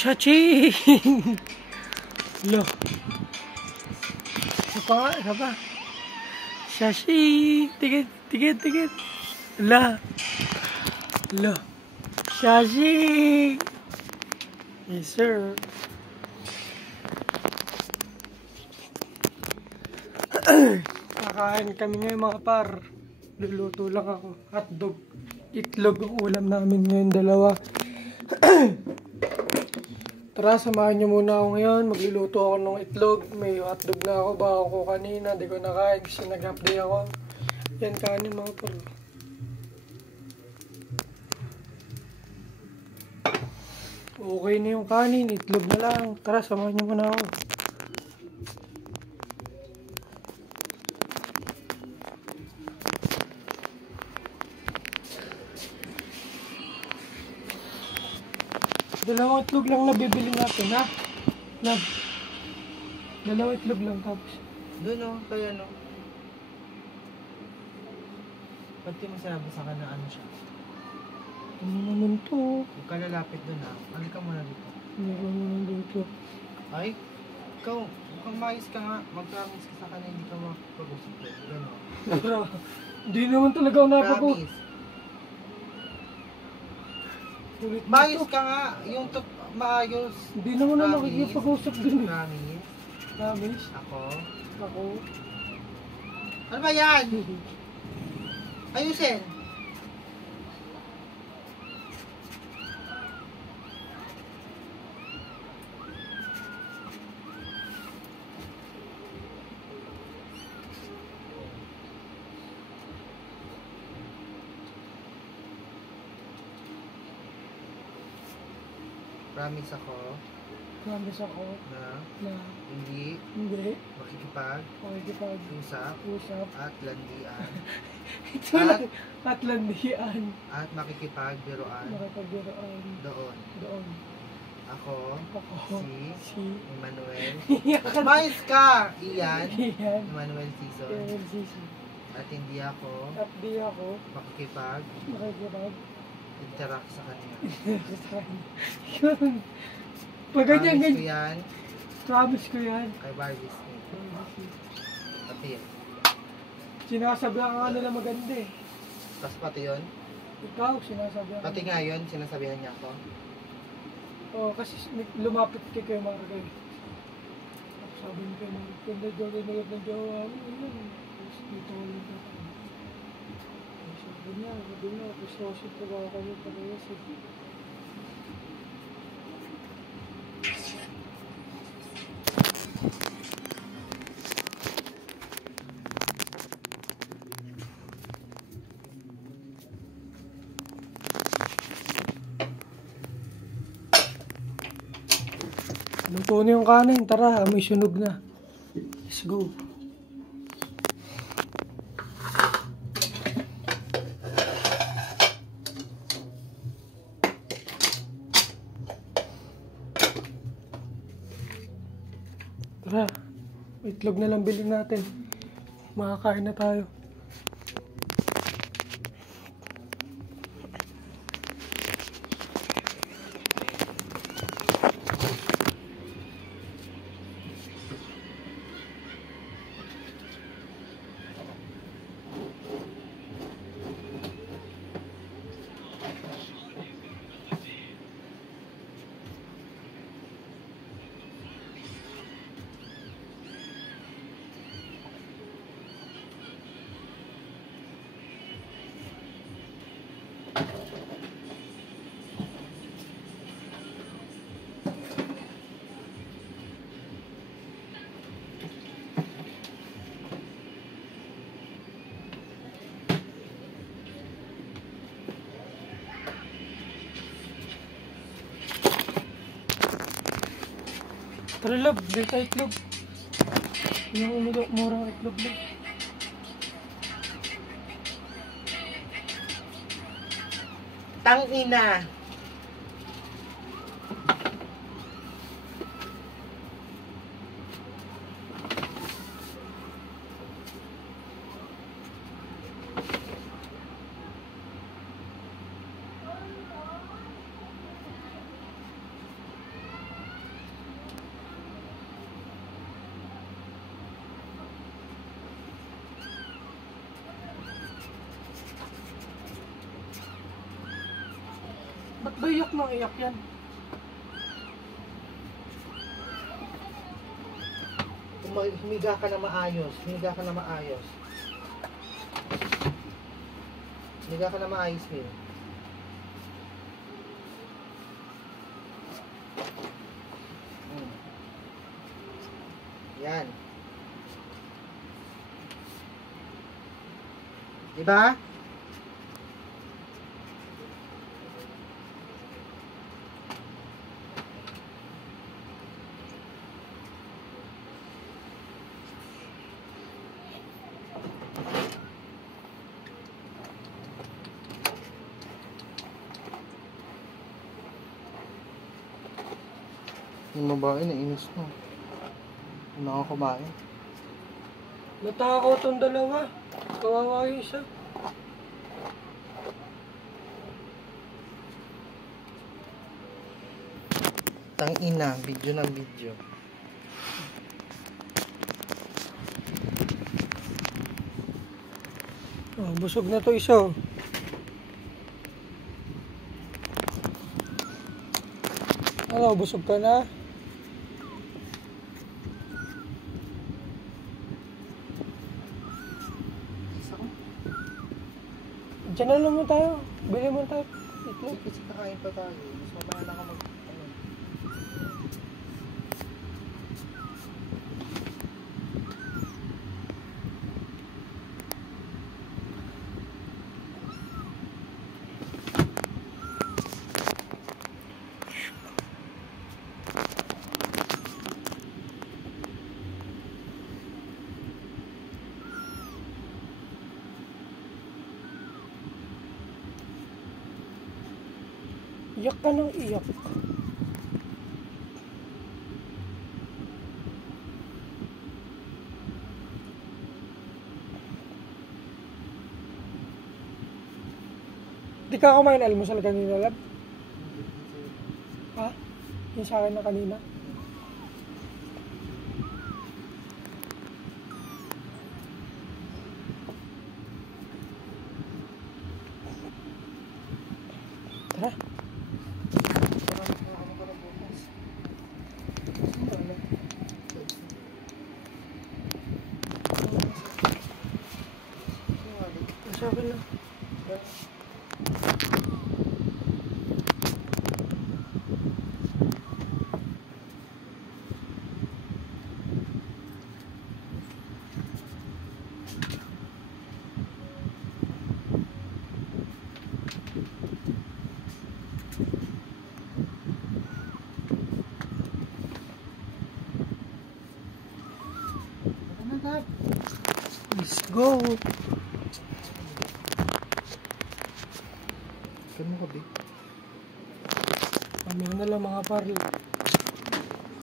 Cha-ching! Lo. Isa pa. Shashi! Tigit. La. Lo. Shashi! Yes, sir. Kakain kami ngayon mga par. Luluto lang ako. Hotdog. Itlog ang ulam namin ngayon, dalawa. Tara, samahan nyo muna ako ngayon. Magluluto ako ng itlog. May hotdog na ako. Baka ko kanina. Di ko nakain kasi nag-update ako. Yan, kanin mga par. Okay na yung kanin. Itlog na lang. Tara, samahan nyo muna ako. Dalawang itlog lang na bibili natin, ha? Love. Dalawang itlog lang, tapos. Doon o, kaya no. Ba't di mo sinabi sa akin na ano siya? Ano naman to? Huwag ka lalapit doon ha. Halika muna dito. Hindi ko naman dito. Ay, ikaw, mukhang maayos ka nga. Mag-promise ka sa akin na hindi ka makapag-usap doon. Gano'n. Hindi naman talaga ako napag-usap. Promise. Maayos ka nga. Yung maayos. Hindi naman na makikipag-usap dun. Promise. Promise? Ako. Ano ba yan? Ayusin. Promise ako na hindi makikipag-usap at landian at landian at makikipagbiruan doon. Ako si Emmanuel. Mais ka! Ian Emmanuel Season. At hindi ako makikipag-interact sa kanya. Yun. Pag ganyan. Promise ko yan. Kay Barbie Smith. Pati yan. Sinasabihan ka nila maganda eh. Tapos pati yun? Ikaw, sinasabihan. Pati nga yun, sinasabihan niya ako. Oo, kasi lumapit kay Kuya Margay. Sabi niya kayo, maganda daw rin ng jowa. Tapos dito ko lang ako. Sabi niya, gusto ko siya trabaho kami parehas eh. Luto na yung kanin, tara, may sunog na. Let's go. Tara, itlog na lang bilhin natin. Makakain na tayo. Tara love, dito itlog. Yung murang itlog lang. Tangina! Ba't ba iyak na iyak yan? Humiga ka na maayos. Humiga ka na maayos. Humiga ka na maayos, Will. Yan. Diba? Yung babae na inis mo. Hindi na ako kumain. Natakaw tong dalawa. Kawawa yung isa. Tangina, video ng video. Oh, busog na to isa. Oh. Ano, busog ka na? Diyan na lang mo tayo. Bili mo tayo. Itlog. Kasi kakain pa tayo. Mas mamaya na ako mag... Ano. Iyak ka ng iyak. Di ka kumain almusal kanina, lab? Ha? Yung sa akin na kanina? Tara. Sa akin na. Let's go. Ganun ko, babe. Mamaya na lang mga parli.